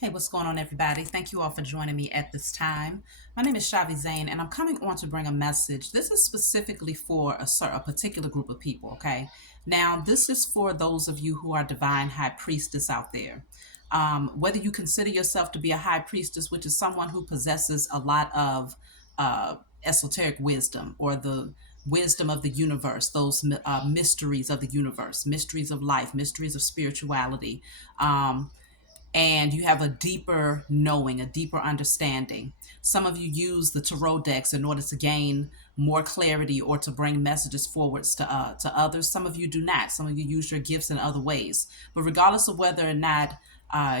Hey, what's going on, everybody? Thank you all for joining me at this time. My name is Shavi Zane, and I'm coming on to bring a message. This is specifically for a particular group of people, okay? Now, this is for those of you who are divine high priestess out there. Whether you consider yourself to be a high priestess, which is someone who possesses a lot of esoteric wisdom or the wisdom of the universe, those mysteries of the universe, mysteries of life, mysteries of spirituality. And you have a deeper knowing, a deeper understanding. Some of you use the tarot decks in order to gain more clarity or to bring messages forwards to others. Some of you do not. Some of you use your gifts in other ways. But regardless of whether or not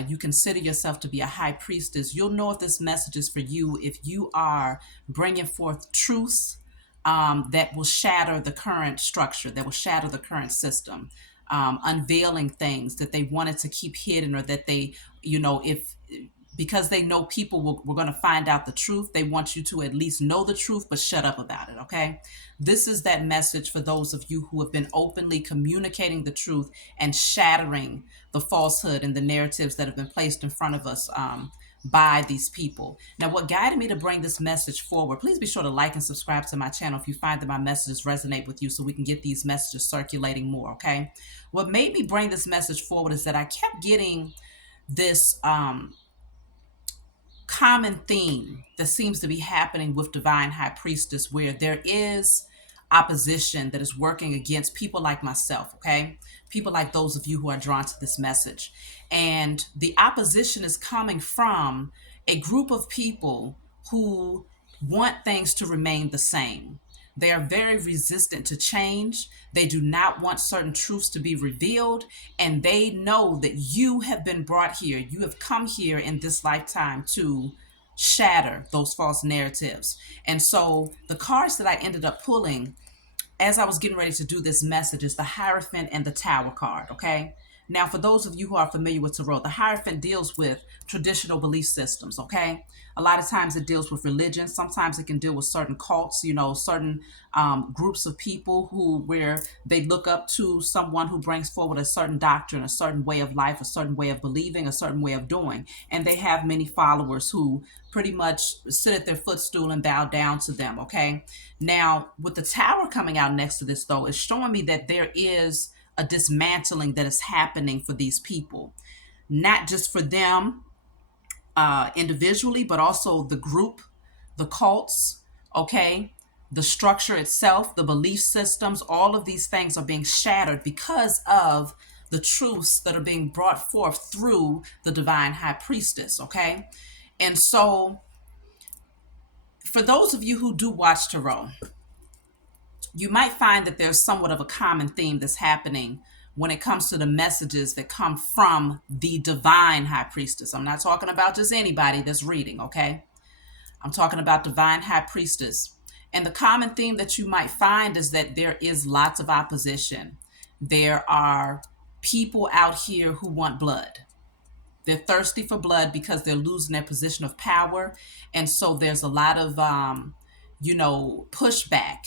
you consider yourself to be a high priestess, you'll know if this message is for you if you are bringing forth truths that will shatter the current structure, that will shatter the current system, unveiling things that they wanted to keep hidden, or that they, if because they know people were going to find out the truth, they want you to at least know the truth, but shut up about it, okay? This is that message for those of you who have been openly communicating the truth and shattering the falsehood and the narratives that have been placed in front of us by these people. Now, what guided me to bring this message forward, please be sure to like and subscribe to my channel if you find that my messages resonate with you, so we can get these messages circulating more, okay? What made me bring this message forward is that I kept getting this common theme that seems to be happening with divine high priestess, where there is opposition that is working against people like myself, okay? People like those of you who are drawn to this message. And the opposition is coming from a group of people who want things to remain the same. They are very resistant to change. They do not want certain truths to be revealed. And they know that you have been brought here. You have come here in this lifetime to shatter those false narratives. And so the cards that I ended up pulling as I was getting ready to do this message is the hierophant and the tower card, okay? Now, for those of you who are familiar with tarot, the hierophant deals with traditional belief systems, okay? A lot of times it deals with religion. Sometimes it can deal with certain cults, certain groups of people where they look up to someone who brings forward a certain doctrine, a certain way of life, a certain way of believing, a certain way of doing. And they have many followers who pretty much sit at their footstool and bow down to them, okay? Now, with the tower coming out next to this, though, it's showing me that there is a dismantling that is happening for these people, not just for them individually, but also the group, the cults, okay? The structure itself, the belief systems, all of these things are being shattered because of the truths that are being brought forth through the divine high priestess, okay? And so, for those of you who do watch tarot, you might find that there's somewhat of a common theme that's happening when it comes to the messages that come from the divine high priestess. I'm not talking about just anybody that's reading, okay? I'm talking about divine high priestess. And the common theme that you might find is that there is lots of opposition. There are people out here who want blood. They're thirsty for blood because they're losing their position of power. And so there's a lot of, pushback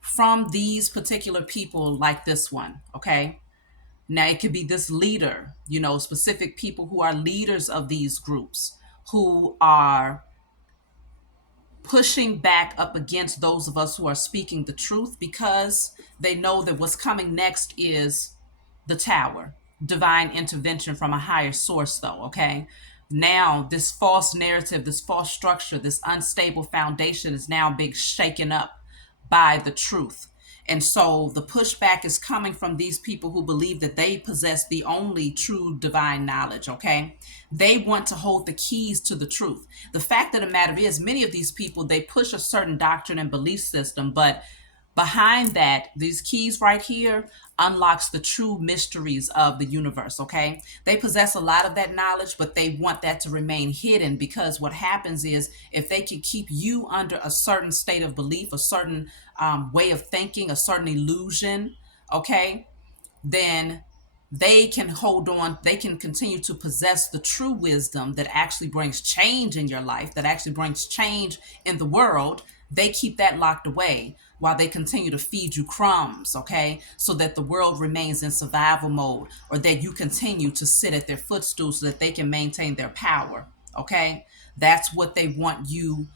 from these particular people like this one, okay? Now, it could be this leader, specific people who are leaders of these groups who are pushing back up against those of us who are speaking the truth, because they know that what's coming next is the tower, divine intervention from a higher source, though, okay? Now, this false narrative, this false structure, this unstable foundation is now being shaken up by the truth. And so the pushback is coming from these people who believe that they possess the only true divine knowledge, okay? They want to hold the keys to the truth. The fact of the matter is, many of these people, they push a certain doctrine and belief system, but behind that, these keys right here unlocks the true mysteries of the universe, okay? They possess a lot of that knowledge, but they want that to remain hidden, because what happens is, if they can keep you under a certain state of belief, a certain way of thinking, a certain illusion, okay, then they can hold on, they can continue to possess the true wisdom that actually brings change in your life, that actually brings change in the world. They keep that locked away. while they continue to feed you crumbs, okay, so that the world remains in survival mode, or that you continue to sit at their footstool so that they can maintain their power, okay? That's what they want you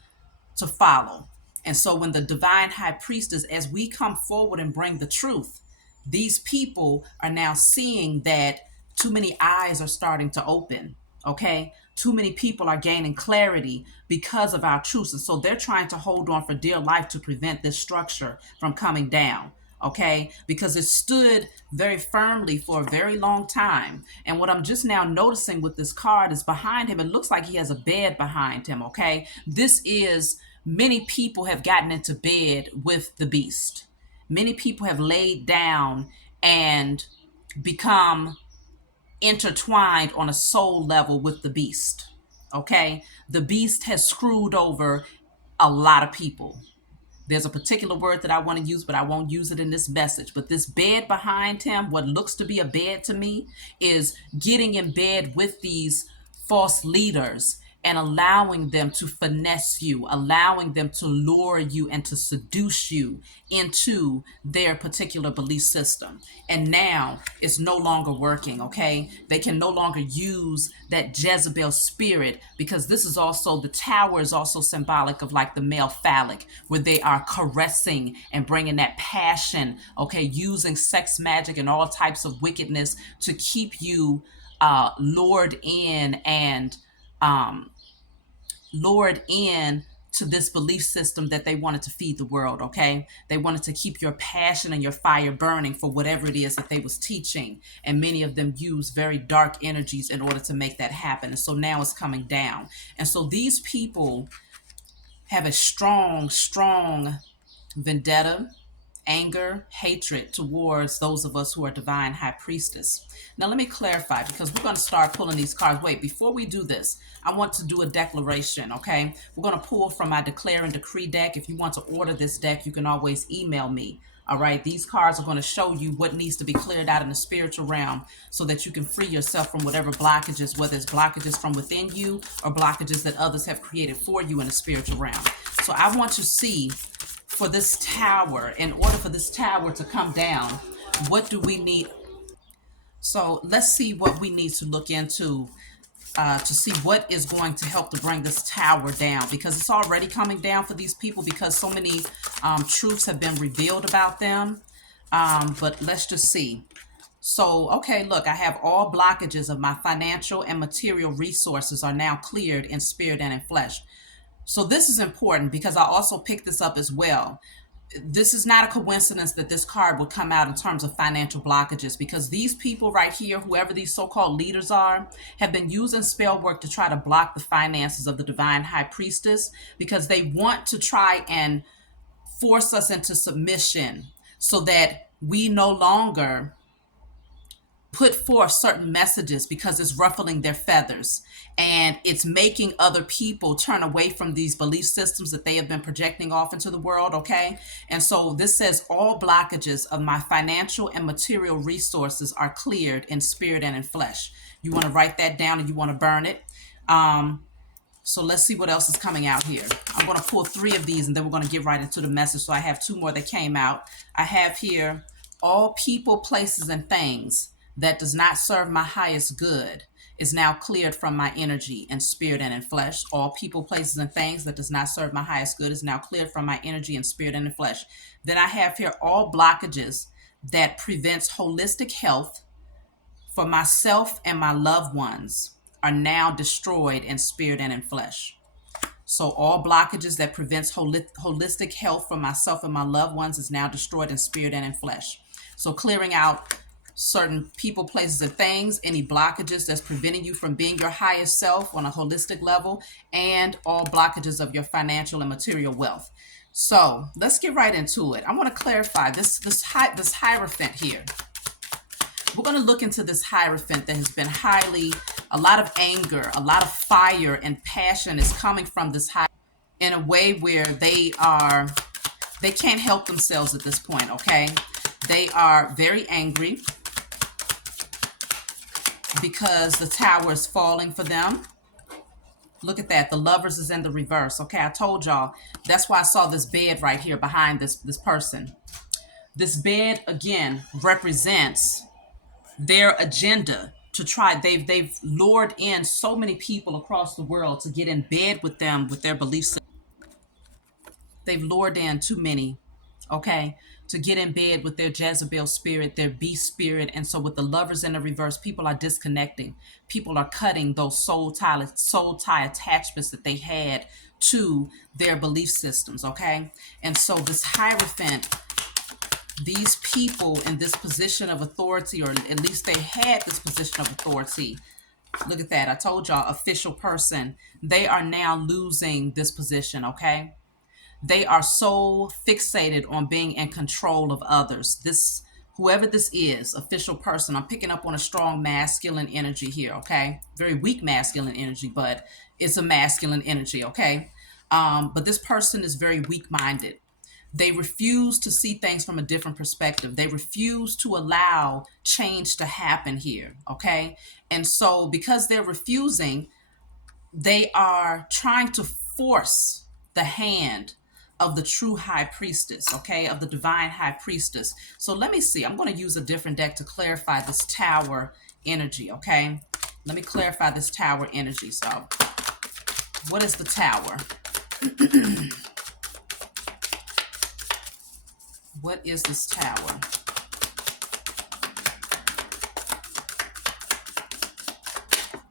to follow. And so when the divine high priestess, as we come forward and bring the truth, these people are now seeing that too many eyes are starting to open. Okay. Too many people are gaining clarity because of our truths. And so they're trying to hold on for dear life to prevent this structure from coming down. Okay. Because it stood very firmly for a very long time. And what I'm just now noticing with this card is behind him, it looks like he has a bed behind him. Okay. This is many people have gotten into bed with the beast. Many people have laid down and become intertwined on a soul level with the beast. Okay? The beast has screwed over a lot of people. There's a particular word that I want to use, but I won't use it in this message. But this bed behind him, what looks to be a bed to me, is getting in bed with these false leaders and allowing them to finesse you, allowing them to lure you and to seduce you into their particular belief system. And now it's no longer working, okay? They can no longer use that Jezebel spirit, because this is also, the tower is also symbolic of like the male phallic, where they are caressing and bringing that passion, okay, using sex magic and all types of wickedness to keep you lured in and lured in to this belief system that they wanted to feed the world, okay? They wanted to keep your passion and your fire burning for whatever it is that they was teaching. And many of them use very dark energies in order to make that happen. And so now it's coming down. And so these people have a strong, strong vendetta, anger, hatred towards those of us who are divine high priestess. Now let me clarify, because we're going to start pulling these cards. Wait, before we do this, I want to do a declaration, okay? We're going to pull from my declare and decree deck. If you want to order this deck, you can always email me. All right, these cards are going to show you what needs to be cleared out in the spiritual realm so that you can free yourself from whatever blockages, whether it's blockages from within you or blockages that others have created for you in the spiritual realm. So I want to see, for this tower, in order for this tower to come down, what do we need? So let's see what we need to look into to see what is going to help to bring this tower down, because it's already coming down for these people because so many truths have been revealed about them. But let's just see. So, okay, look, I have all blockages of my financial and material resources are now cleared in spirit and in flesh. So this is important because I also picked this up as well. This is not a coincidence that this card would come out in terms of financial blockages, because these people right here, whoever these so-called leaders are, have been using spell work to try to block the finances of the divine high priestess, because they want to try and force us into submission so that we no longer put forth certain messages, because it's ruffling their feathers and it's making other people turn away from these belief systems that they have been projecting off into the world, okay? And so this says all blockages of my financial and material resources are cleared in spirit and in flesh. You want to write that down and you want to burn it. So let's see what else is coming out here. I'm going to pull 3 of these and then we're going to get right into the message. So I have 2 more that came out. I have here all people, places, and things that does not serve my highest good is now cleared from my energy and spirit and in flesh. All people, places, and things that does not serve my highest good is now cleared from my energy and spirit and in flesh. Then I have here all blockages that prevents holistic health for myself and my loved ones are now destroyed in spirit and in flesh. So all blockages that prevents holistic health for myself and my loved ones is now destroyed in spirit and in flesh. So clearing out certain people, places, and things, any blockages that's preventing you from being your highest self on a holistic level, and all blockages of your financial and material wealth. So let's get right into it. I want to clarify this hierophant here. We're going to look into this hierophant that has been a lot of anger, a lot of fire and passion is coming from this hierophant in a way where they can't help themselves at this point, okay? They are very angry because the tower is falling for them. Look at that. The lovers is in the reverse. Okay, I told y'all. That's why I saw this bed right here behind this person. This bed again represents their agenda to try. They've lured in so many people across the world to get in bed with them with their beliefs. They've lured in too many, okay, to get in bed with their Jezebel spirit, their beast spirit. And so with the lovers in the reverse, people are disconnecting. People are cutting those soul tie attachments that they had to their belief systems, okay? And so this hierophant, these people in this position of authority, or at least they had this position of authority. Look at that. I told y'all, official person. They are now losing this position, okay? They are so fixated on being in control of others. This, whoever this is, official person, I'm picking up on a strong masculine energy here, okay? Very weak masculine energy, but it's a masculine energy, okay? But this person is very weak-minded. They refuse to see things from a different perspective. They refuse to allow change to happen here, okay? And so because they're refusing, they are trying to force the hand of the true high priestess, okay, of the divine high priestess. So let me see. I'm going to use a different deck to clarify this tower energy, okay? Let me clarify this tower energy. So what is the tower? What is this tower?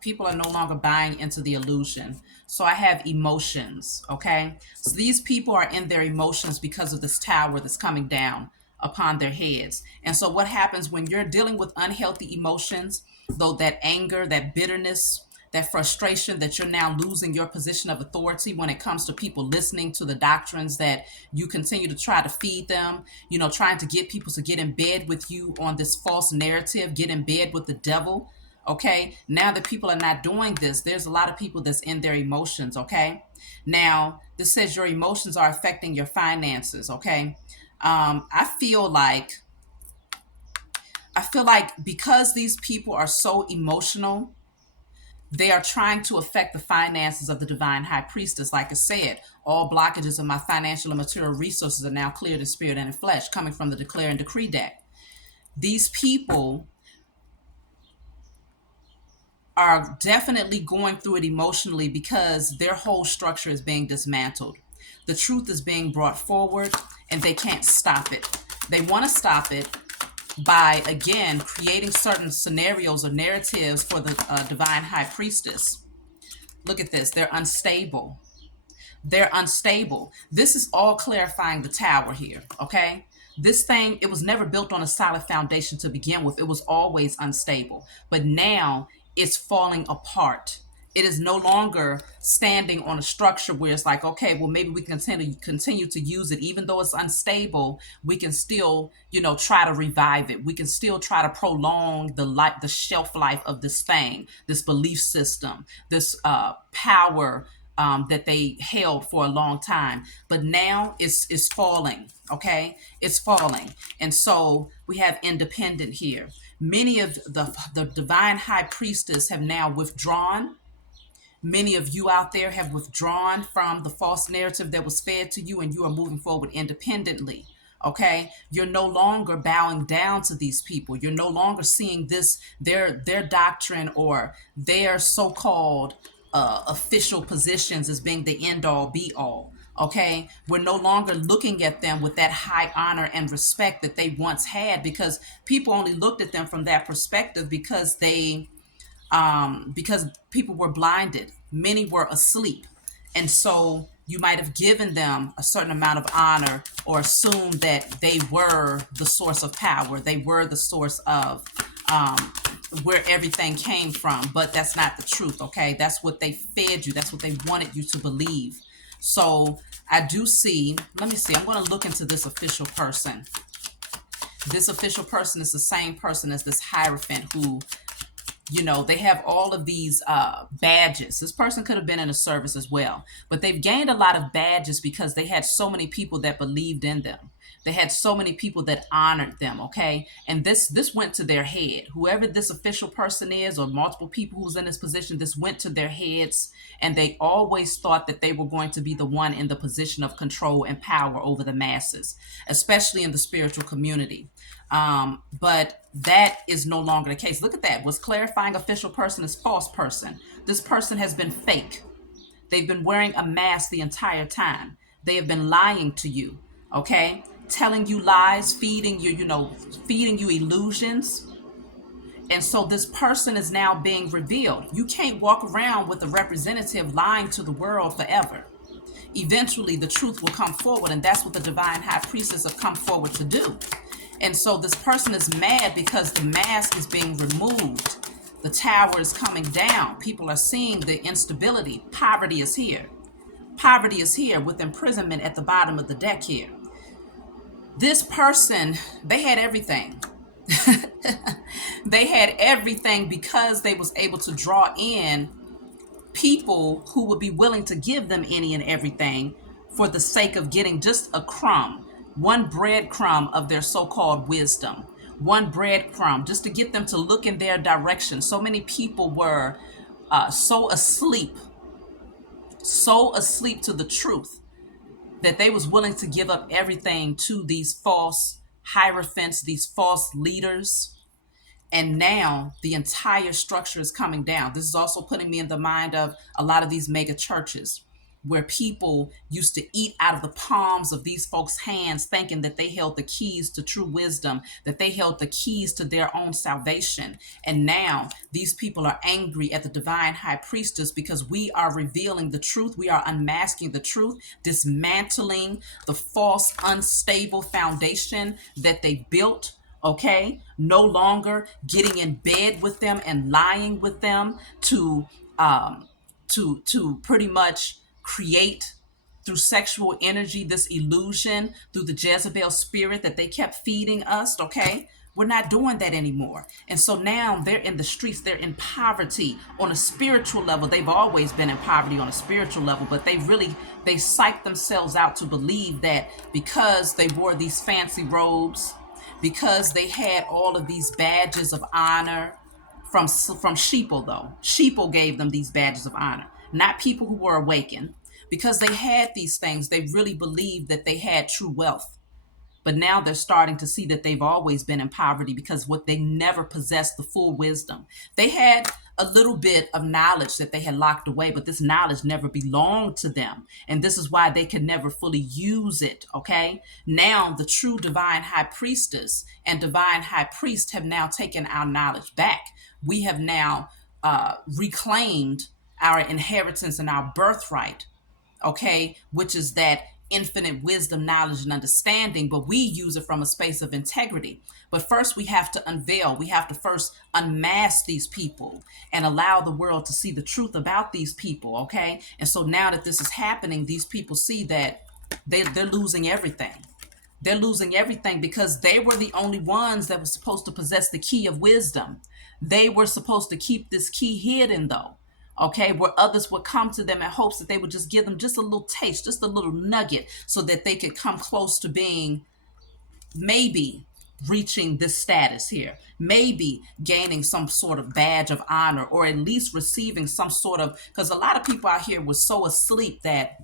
People are no longer buying into the illusion. So I have emotions, okay? So these people are in their emotions because of this tower that's coming down upon their heads. And so what happens when you're dealing with unhealthy emotions, though, that anger, that bitterness, that frustration, that you're now losing your position of authority when it comes to people listening to the doctrines that you continue to try to feed them, you know, trying to get people to get in bed with you on this false narrative, get in bed with the devil. Okay, now that people are not doing this, there's a lot of people that's in their emotions. Okay, now this says your emotions are affecting your finances. Okay, I feel like because these people are so emotional, they are trying to affect the finances of the divine high priestess. Like I said, all blockages of my financial and material resources are now cleared in spirit and in flesh, coming from the declare and decree deck. These people are definitely going through it emotionally because their whole structure is being dismantled. The truth is being brought forward and they can't stop it. They want to stop it by, again, creating certain scenarios or narratives for the divine high priestess. Look at this. They're unstable. They're unstable. This is all clarifying the tower here, okay? This thing, it was never built on a solid foundation to begin with. It was always unstable. But now it's falling apart. It is no longer standing on a structure where it's like, okay, well, maybe we can continue to use it. Even though it's unstable, we can still, you know, try to revive it. We can still try to prolong the shelf life of this thing, this belief system, this power that they held for a long time. But now it's falling, okay? It's falling. And so we have independent here. Many of the divine high priestess have now withdrawn. Many of you out there have withdrawn from the false narrative that was fed to you, and you are moving forward independently. Okay, you're no longer bowing down to these people. You're no longer seeing this their doctrine or their so-called official positions as being the end all be all. Okay, we're no longer looking at them with that high honor and respect that they once had, because people only looked at them from that perspective because people were blinded. Many were asleep. And so you might have given them a certain amount of honor or assumed that they were the source of power. They were the source of where everything came from. But that's not the truth, okay? That's what they fed you. That's what they wanted you to believe. So I do see, let me see, I'm going to look into this official person. This official person is the same person as this hierophant who, you know, they have all of these badges. This person could have been in a service as well, but they've gained a lot of badges because they had so many people that believed in them. They had so many people that honored them, okay? And this went to their head. Whoever this official person is, or multiple people who's in this position, this went to their heads, and they always thought that they were going to be the one in the position of control and power over the masses, especially in the spiritual community. But that is no longer the case. Look at that. Was clarifying official person is false person. This person has been fake. They've been wearing a mask the entire time. They have been lying to you, okay? Telling you lies, feeding you, feeding you illusions. And so this person is now being revealed. You can't walk around with a representative lying to the world forever. Eventually, the truth will come forward, and that's what the divine high priestess have come forward to do. And so this person is mad because the mask is being removed. The tower is coming down. People are seeing the instability. Poverty is here. Poverty is here with imprisonment at the bottom of the deck here. This person, they had everything. They had everything because they was able to draw in people who would be willing to give them any and everything for the sake of getting just a crumb, one breadcrumb of their so-called wisdom, one breadcrumb, just to get them to look in their direction. So many people were so asleep to the truth that they was willing to give up everything to these false hierophants, these false leaders. And now the entire structure is coming down. This is also putting me in the mind of a lot of these mega churches where people used to eat out of the palms of these folks' hands, thinking that they held the keys to true wisdom, that they held the keys to their own salvation. And now these people are angry at the divine high priestess because we are revealing the truth. We are unmasking the truth, dismantling the false, unstable foundation that they built. Okay, no longer getting in bed with them and lying with them to pretty much create through sexual energy this illusion through the Jezebel spirit that they kept feeding us. Okay, we're not doing that anymore. And so now they're in the streets. They're in poverty on a spiritual level. They've always been in poverty on a spiritual level, but they psyched themselves out to believe that because they wore these fancy robes, because they had all of these badges of honor from sheeple, though. Sheeple gave them these badges of honor, not people who were awakened. Because they had these things, they really believed that they had true wealth. But now they're starting to see that they've always been in poverty because what they never possessed the full wisdom. They had a little bit of knowledge that they had locked away, but this knowledge never belonged to them. And this is why they could never fully use it, okay? Now the true divine high priestess and divine high priest have now taken our knowledge back. We have now reclaimed our inheritance and our birthright, okay, which is that infinite wisdom, knowledge, and understanding, but we use it from a space of integrity. But first we have to unveil, we have to first unmask these people and allow the world to see the truth about these people, okay? And so now that this is happening, these people see that they're losing everything. They're losing everything because they were the only ones that were supposed to possess the key of wisdom. They were supposed to keep this key hidden, though. Okay, where others would come to them in hopes that they would just give them just a little taste, just a little nugget, so that they could come close to being, maybe reaching this status here, maybe gaining some sort of badge of honor, or at least receiving some sort of, because a lot of people out here were so asleep that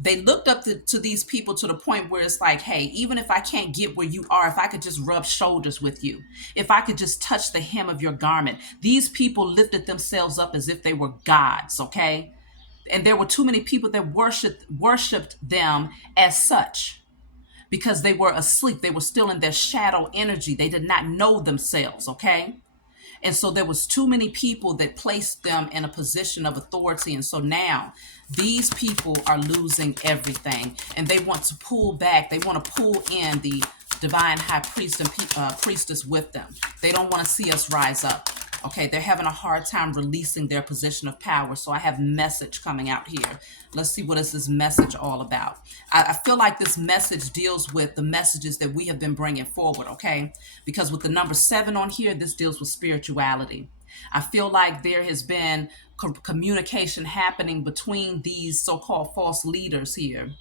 they looked up to these people to the point where it's like, hey, even if I can't get where you are, if I could just rub shoulders with you, if I could just touch the hem of your garment, these people lifted themselves up as if they were gods, okay? And there were too many people that worshiped them as such because they were asleep. They were still in their shadow energy. They did not know themselves, okay? And so there was too many people that placed them in a position of authority. And so now these people are losing everything, and they want to pull back. They want to pull in the divine high priest and priestess with them. They don't want to see us rise up. Okay, they're having a hard time releasing their position of power. So I have message coming out here. Let's see, what is this message all about? I feel like this message deals with the messages that we have been bringing forward, okay? Because with the number 7 on here, this deals with spirituality. I feel like there has been communication happening between these so-called false leaders here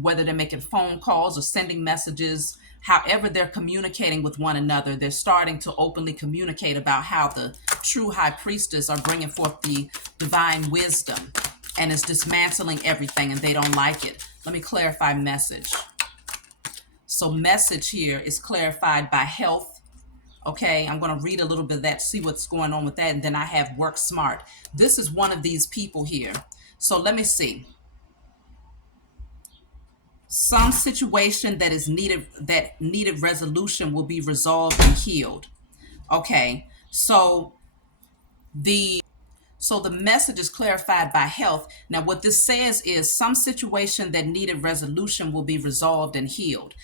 whether they're making phone calls or sending messages, however they're communicating with one another, they're starting to openly communicate about how the true high priestess are bringing forth the divine wisdom and is dismantling everything, and they don't like it. Let me clarify message. So message here is clarified by health. Okay, I'm going to read a little bit of that, see what's going on with that, and then I have work smart. This is one of these people here. So let me see. Some situation that needed resolution will be resolved and healed. Okay, so the message is clarified by health. Now what this says is some situation that needed resolution will be resolved and healed.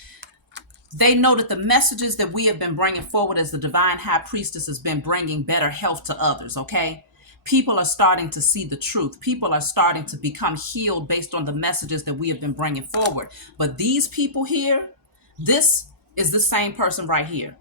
They know that the messages that we have been bringing forward as the divine high priestess has been bringing better health to others, okay? People are starting to see the truth. People are starting to become healed based on the messages that we have been bringing forward. But these people here, this is the same person right here.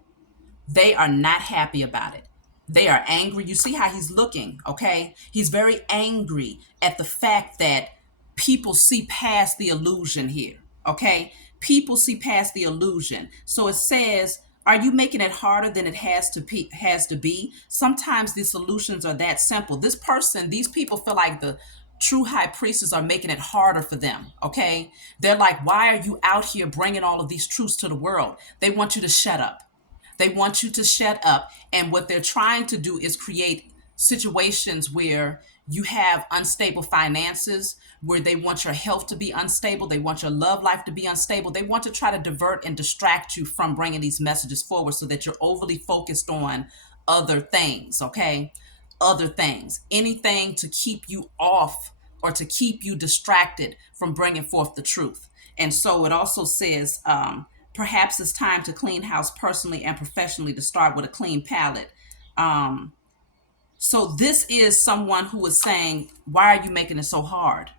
They are not happy about it. They are angry. You see how he's looking, okay? He's very angry at the fact that people see past the illusion here, okay? People see past the illusion. So it says, are you making it harder than it has to be? Sometimes the solutions are that simple. These people feel like the true high priestess are making it harder for them, okay? They're like, why are you out here bringing all of these truths to the world? They want you to shut up. They want you to shut up. And what they're trying to do is create situations where you have unstable finances, where they want your health to be unstable. They want your love life to be unstable. They want to try to divert and distract you from bringing these messages forward so that you're overly focused on other things, okay? Other things, anything to keep you off or to keep you distracted from bringing forth the truth. And so it also says, perhaps it's time to clean house personally and professionally, to start with a clean palette. So this is someone who is saying, why are you making it so hard?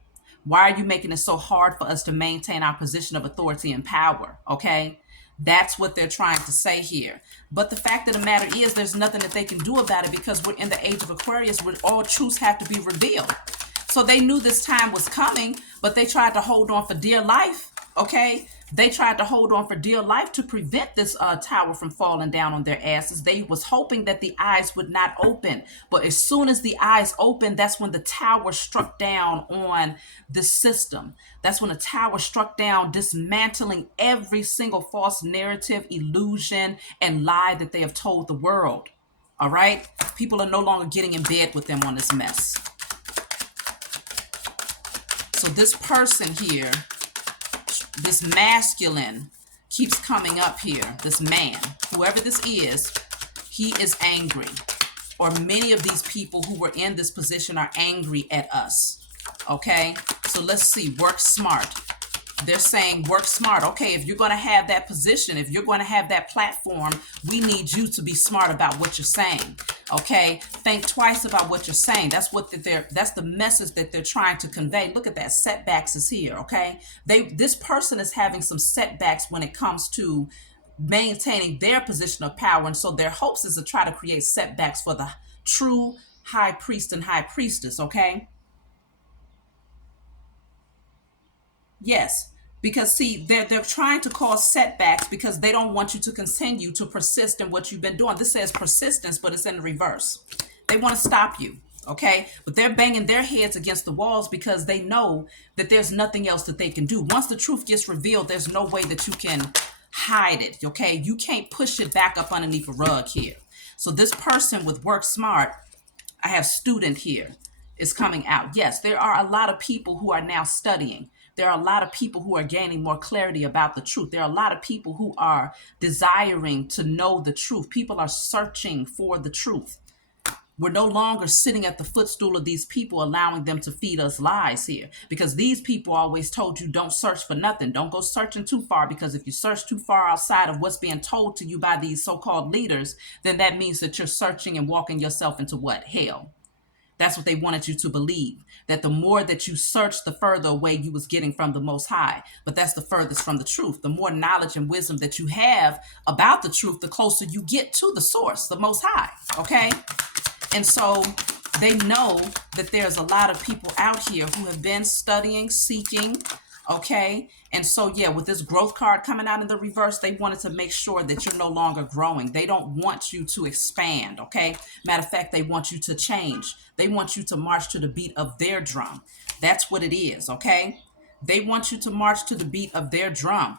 Why are you making it so hard for us to maintain our position of authority and power? Okay, that's what they're trying to say here. But the fact of the matter is, there's nothing that they can do about it, because we're in the age of Aquarius where all truths have to be revealed. So they knew this time was coming, but they tried to hold on for dear life. Okay, they tried to hold on for dear life to prevent this tower from falling down on their asses. They was hoping that the eyes would not open. But as soon as the eyes opened, that's when the tower struck down on the system. That's when the tower struck down, dismantling every single false narrative, illusion, and lie that they have told the world. All right? People are no longer getting in bed with them on this mess. So this person here, this masculine, keeps coming up here. This man, whoever this is, he is angry. Or many of these people who were in this position are angry at us. Okay, so let's see. Work smart. They're saying work smart. Okay, if you're going to have that position, if you're going to have that platform, we need you to be smart about what you're saying. Okay, think twice about what you're saying. That's the message that they're trying to convey. Look at that. Setbacks is here. Okay, this person is having some setbacks when it comes to maintaining their position of power, and so their hopes is to try to create setbacks for the true high priest and high priestess. Okay. Yes, because see, they're trying to cause setbacks because they don't want you to continue to persist in what you've been doing. This says persistence, but it's in the reverse. They want to stop you, okay? But they're banging their heads against the walls because they know that there's nothing else that they can do. Once the truth gets revealed, there's no way that you can hide it, okay? You can't push it back up underneath a rug here. So this person with work smart, I have student here, is coming out. Yes, there are a lot of people who are now studying. There are a lot of people who are gaining more clarity about the truth. There are a lot of people who are desiring to know the truth. People are searching for the truth. We're no longer sitting at the footstool of these people, allowing them to feed us lies here. Because these people always told you, don't search for nothing. Don't go searching too far, because if you search too far outside of what's being told to you by these so-called leaders, then that means that you're searching and walking yourself into what? Hell. That's what they wanted you to believe, that the more that you searched, the further away you was getting from the Most High. But that's the furthest from the truth. The more knowledge and wisdom that you have about the truth, the closer you get to the source, the Most High. Okay? And so they know that there's a lot of people out here who have been studying, seeking, Okay. And so, yeah, with this growth card coming out in the reverse, they wanted to make sure that you're no longer growing. They don't want you to expand. Okay. Matter of fact, they want you to change. They want you to march to the beat of their drum. That's what it is. Okay. They want you to march to the beat of their drum.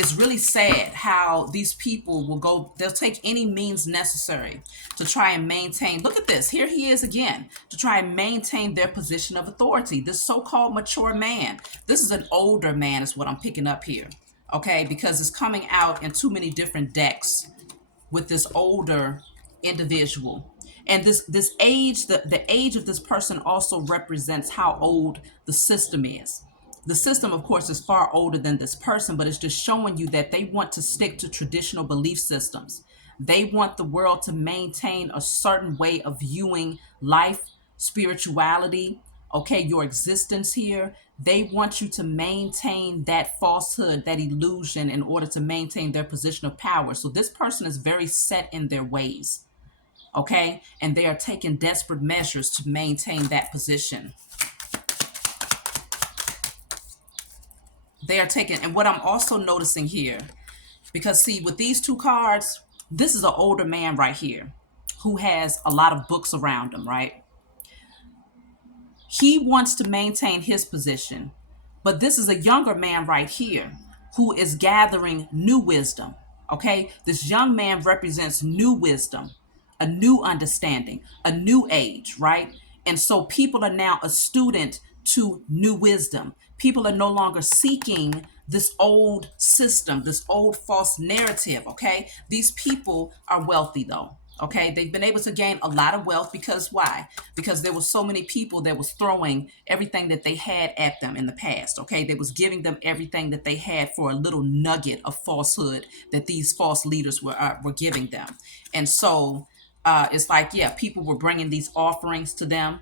It's really sad how these people will go, they'll take any means necessary to try and maintain. Look at this. Here he is again to try and maintain their position of authority. This so-called mature man. This is an older man, is what I'm picking up here. Okay, because it's coming out in too many different decks with this older individual. And this age, the age of this person also represents how old the system is. The system, of course, is far older than this person, but it's just showing you that they want to stick to traditional belief systems. They want the world to maintain a certain way of viewing life, spirituality, okay, your existence here. They want you to maintain that falsehood, that illusion, in order to maintain their position of power. So this person is very set in their ways, okay? And they are taking desperate measures to maintain that position. They are taking, and what I'm also noticing here, because see, with these two cards, this is an older man right here who has a lot of books around him, right? He wants to maintain his position, but this is a younger man right here who is gathering new wisdom. Okay, this young man represents new wisdom, a new understanding, a new age, right? And so people are now a student to new wisdom. People are no longer seeking this old system, this old false narrative. Okay, these people are wealthy though. Okay, they've been able to gain a lot of wealth because why? Because there were so many people that was throwing everything that they had at them in the past. Okay, they was giving them everything that they had for a little nugget of falsehood that these false leaders were giving them. And so it's like, yeah, people were bringing these offerings to them,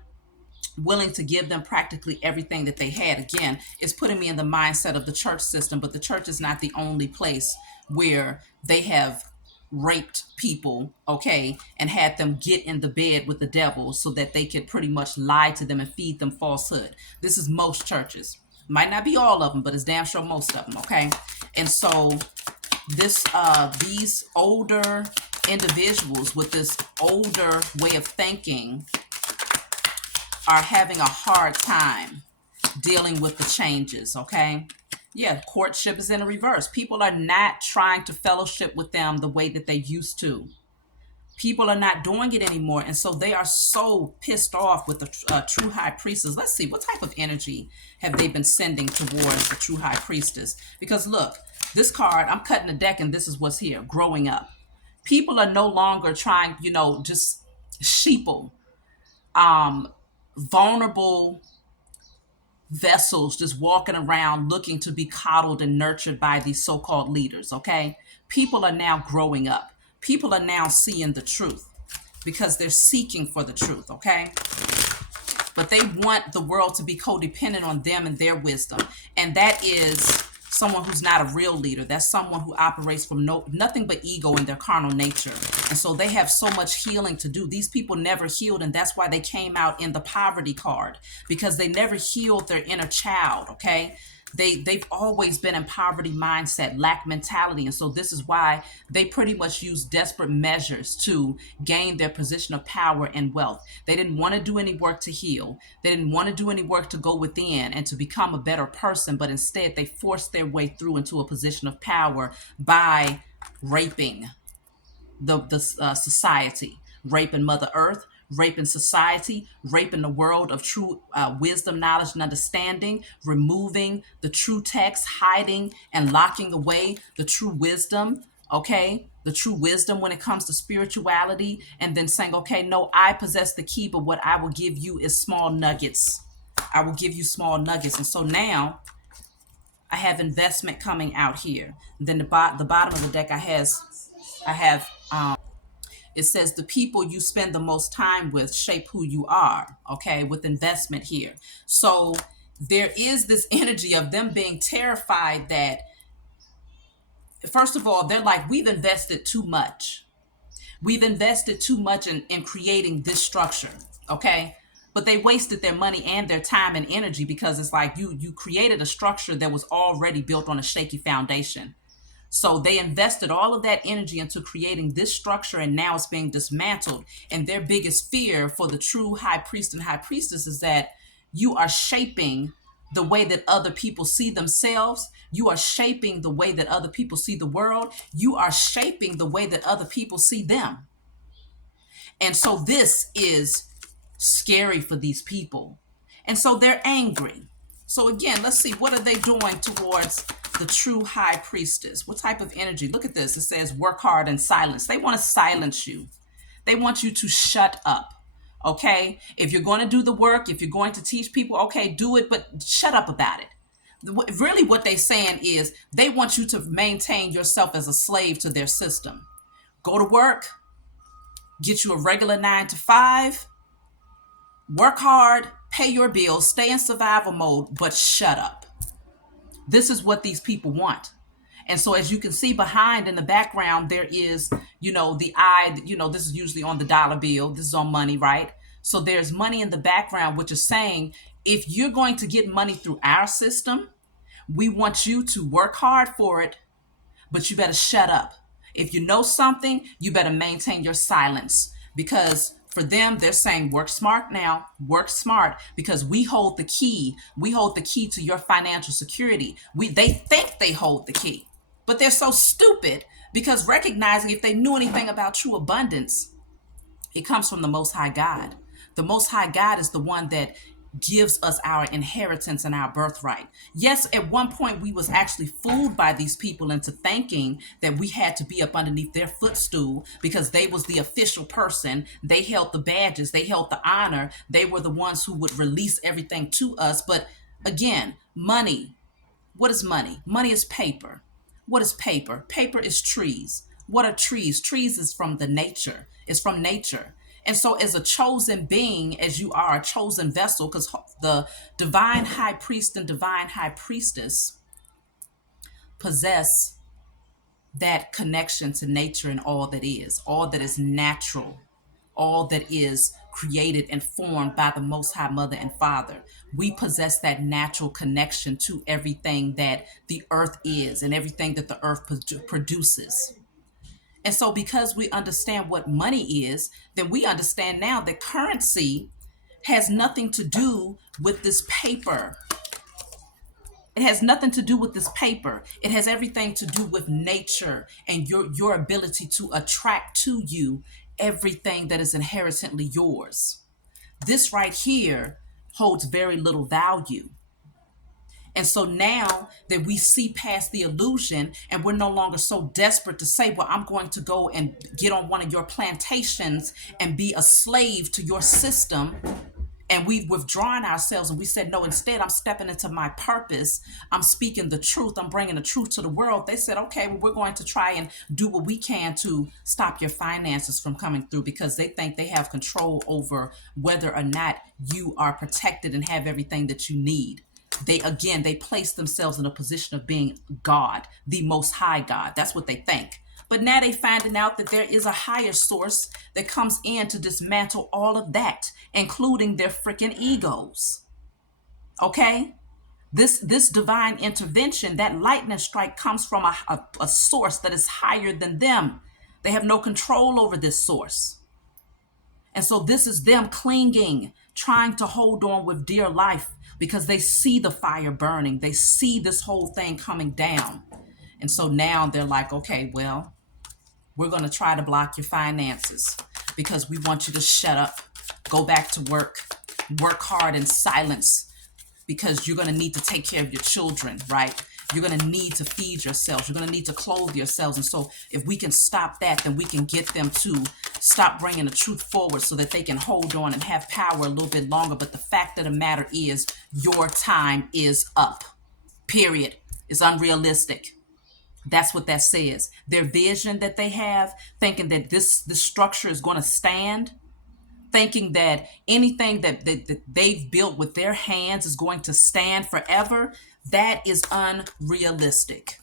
willing to give them practically everything that they had. Again, it's putting me in the mindset of the church system, but the church is not the only place where they have raped people, okay, and had them get in the bed with the devil so that they could pretty much lie to them and feed them falsehood. This is most churches. Might not be all of them, but it's damn sure most of them, okay? And so these older individuals with this older way of thinking are having a hard time dealing with the changes, okay? Yeah, courtship is in a reverse. People are not trying to fellowship with them the way that they used to. People are not doing it anymore. And so they are so pissed off with the true high priestess. Let's see, what type of energy have they been sending towards the true high priestess? Because look, this card, I'm cutting the deck and this is what's here, growing up. People are no longer trying, just sheeple, vulnerable vessels just walking around looking to be coddled and nurtured by these so-called leaders, okay? People are now growing up. People are now seeing the truth because they're seeking for the truth, okay? But they want the world to be codependent on them and their wisdom. And that is someone who's not a real leader. That's someone who operates from nothing but ego in their carnal nature. And so they have so much healing to do. These people never healed, and that's why they came out in the poverty card, because they never healed their inner child, okay? They've always been in poverty mindset, lack mentality. And so this is why they pretty much use desperate measures to gain their position of power and wealth. They didn't want to do any work to heal. They didn't want to do any work to go within and to become a better person, but instead they forced their way through into a position of power by raping the society, raping Mother Earth, raping society, raping the world of true wisdom, knowledge, and understanding, removing the true text, hiding and locking away the true wisdom, okay? The true wisdom when it comes to spirituality, and then saying, okay, no, I possess the key, but what I will give you is small nuggets. I will give you small nuggets. And so now I have investment coming out here. Then the bottom of the deck, I have it says the people you spend the most time with shape who you are, okay, with investment here. So there is this energy of them being terrified that, first of all, they're like, we've invested too much. We've invested too much in creating this structure, okay? but they wasted their money and their time and energy because it's like you created a structure that was already built on a shaky foundation. So they invested all of that energy into creating this structure, and now it's being dismantled. And their biggest fear for the true high priest and high priestess is that you are shaping the way that other people see themselves. You are shaping the way that other people see the world. You are shaping the way that other people see them. And so this is scary for these people. And so they're angry. So again, let's see, what are they doing towards the true high priestess? What type of energy? Look at this. It says work hard and silence. They want to silence you. They want you to shut up. Okay? If you're going to do the work, if you're going to teach people, okay, do it, but shut up about it. Really what they're saying is they want you to maintain yourself as a slave to their system. Go to work, get you a regular 9 to 5, work hard, pay your bills, stay in survival mode, but shut up. This is what these people want. And so as you can see behind in the background, there is, the eye, this is usually on the dollar bill. This is on money, right? So there's money in the background, which is saying, if you're going to get money through our system, we want you to work hard for it, but you better shut up. If you know something, you better maintain your silence, because for them, they're saying, work smart now, work smart, because we hold the key. We hold the key to your financial security. They think they hold the key, but they're so stupid, because recognizing if they knew anything about true abundance, it comes from the Most High God. The Most High God is the one that gives us our inheritance and our birthright. Yes, at one point we was actually fooled by these people into thinking that we had to be up underneath their footstool because they was the official person. They held the badges, they held the honor. They were the ones who would release everything to us. But again, money. What is money? Money is paper. What is paper? Paper is trees. What are trees? Trees is from the nature. It's from nature. And so as a chosen being, as you are a chosen vessel, because the divine high priest and divine high priestess possess that connection to nature and all that is natural, all that is created and formed by the Most High Mother and Father. We possess that natural connection to everything that the earth is and everything that the earth produces. And so because we understand what money is, then we understand now that currency has nothing to do with this paper. It has nothing to do with this paper. It has everything to do with nature and your ability to attract to you everything that is inherently yours. This right here holds very little value. And so now that we see past the illusion and we're no longer so desperate to say, well, I'm going to go and get on one of your plantations and be a slave to your system. And we've withdrawn ourselves and we said, no, instead I'm stepping into my purpose. I'm speaking the truth. I'm bringing the truth to the world. They said, okay, well, we're going to try and do what we can to stop your finances from coming through, because they think they have control over whether or not you are protected and have everything that you need. They place themselves in a position of being God, the Most High God. That's what they think. But now they finding out that there is a higher source that comes in to dismantle all of that, including their freaking egos. Okay? This divine intervention, that lightning strike, comes from a source that is higher than them. They have no control over this source. And so this is them clinging, trying to hold on with dear life, because they see the fire burning. They see this whole thing coming down. And so now they're like, okay, well, we're going to try to block your finances because we want you to shut up, go back to work hard in silence, because you're going to need to take care of your children, right? You're going to need to feed yourselves. You're going to need to clothe yourselves. And so if we can stop that, then we can get them to stop bringing the truth forward so that they can hold on and have power a little bit longer. But the fact of the matter is, your time is up. Period. It's unrealistic. That's what that says. Their vision that they have, thinking that this structure is going to stand, thinking that anything that they've built with their hands is going to stand forever, that is unrealistic.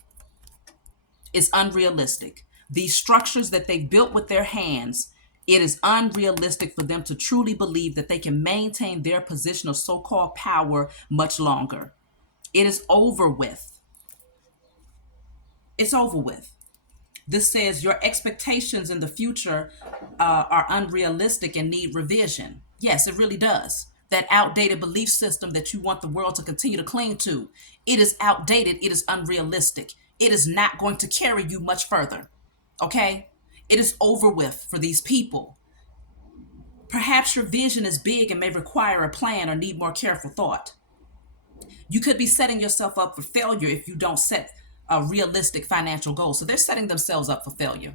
It's unrealistic. These structures that they've built with their hands It is unrealistic for them to truly believe that they can maintain their position of so-called power much longer. It is over with. It's over with. This says your expectations in the future are unrealistic and need revision. Yes, it really does. That outdated belief system that you want the world to continue to cling to, it is outdated. It is unrealistic. It is not going to carry you much further. Okay? It is over with for these people. Perhaps your vision is big and may require a plan or need more careful thought. You could be setting yourself up for failure if you don't set a realistic financial goal. So they're setting themselves up for failure.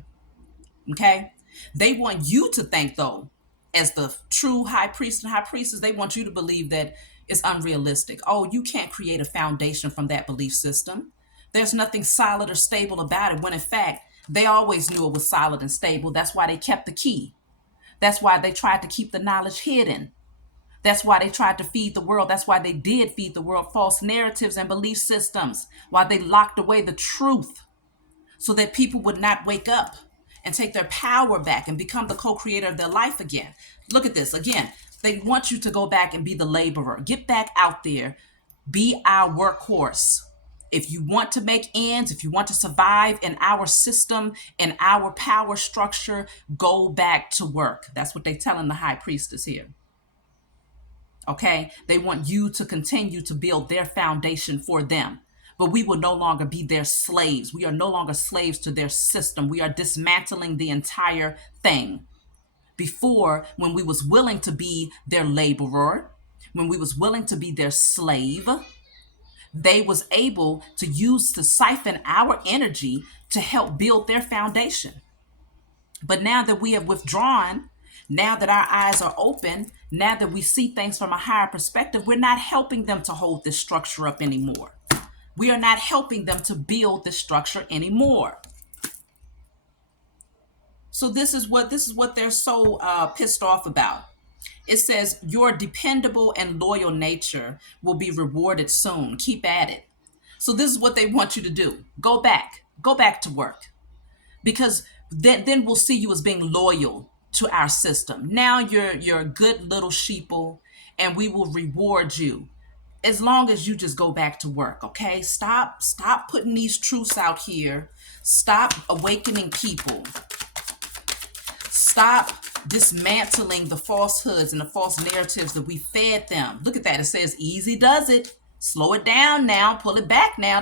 Okay? They want you to think, though, as the true high priest and high priestess, they want you to believe that it's unrealistic. Oh, you can't create a foundation from that belief system. There's nothing solid or stable about it, when in fact, they always knew it was solid and stable. That's why they kept the key. That's why they tried to keep the knowledge hidden. That's why they tried to feed the world. That's why they did feed the world false narratives and belief systems. Why they locked away the truth so that people would not wake up and take their power back and become the co-creator of their life again. Look at this. Again, they want you to go back and be the laborer. Get back out there. Be our workhorse. If you want to make ends, if you want to survive in our system, in our power structure, go back to work. That's what they're telling the high priestess here. Okay? They want you to continue to build their foundation for them. But we will no longer be their slaves. We are no longer slaves to their system. We are dismantling the entire thing. Before, when we was willing to be their laborer, when we was willing to be their slave, they was able to siphon our energy to help build their foundation. But now that we have withdrawn, now that our eyes are open, now that we see things from a higher perspective, we're not helping them to hold this structure up anymore. We are not helping them to build this structure anymore. So this is what they're so pissed off about. It says your dependable and loyal nature will be rewarded soon. Keep at it. So this is what they want you to do. Go back to work, because then we'll see you as being loyal to our system. Now you're a good little sheeple, and we will reward you as long as you just go back to work. Okay? Stop putting these truths out here. Stop awakening people. Stop dismantling the falsehoods and the false narratives that we fed them. Look at that. It says easy does it. Slow it down now. Pull it back now.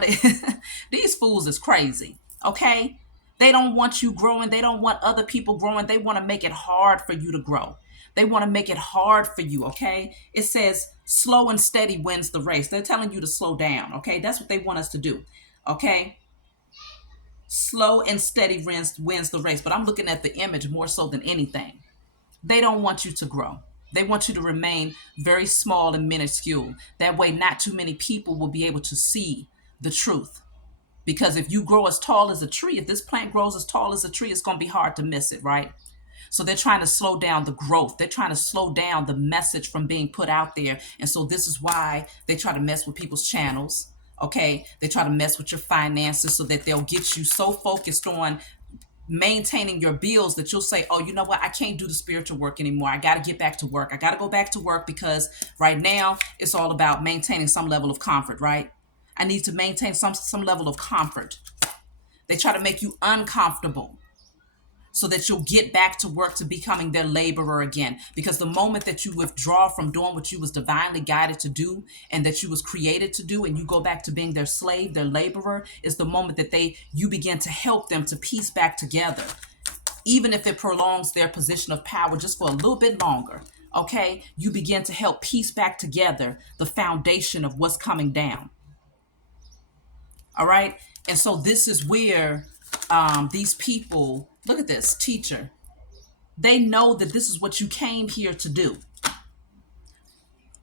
These fools is crazy. Okay? They don't want you growing. They don't want other people growing. They want to make it hard for you to grow. They want to make it hard for you. Okay? It says slow and steady wins the race. They're telling you to slow down. Okay? That's what they want us to do. Okay? Slow and steady wins the race. But I'm looking at the image more so than anything. They don't want you to grow. They want you to remain very small and minuscule. That way, not too many people will be able to see the truth. Because if you grow as tall as a tree, if this plant grows as tall as a tree, it's going to be hard to miss it, right? So they're trying to slow down the growth. They're trying to slow down the message from being put out there. And so this is why they try to mess with people's channels. Okay? They try to mess with your finances so that they'll get you so focused on maintaining your bills that you'll say, oh, you know what? I can't do the spiritual work anymore. I got to get back to work. I got to go back to work because right now it's all about maintaining some level of comfort, right? I need to maintain some level of comfort. They try to make you uncomfortable so that you'll get back to work, to becoming their laborer again. Because the moment that you withdraw from doing what you was divinely guided to do and that you was created to do, and you go back to being their slave, their laborer, is the moment that you begin to help them to piece back together, even if it prolongs their position of power just for a little bit longer. Okay? You begin to help piece back together the foundation of what's coming down. All right. And so this is where these people, look at this teacher. They know that this is what you came here to do.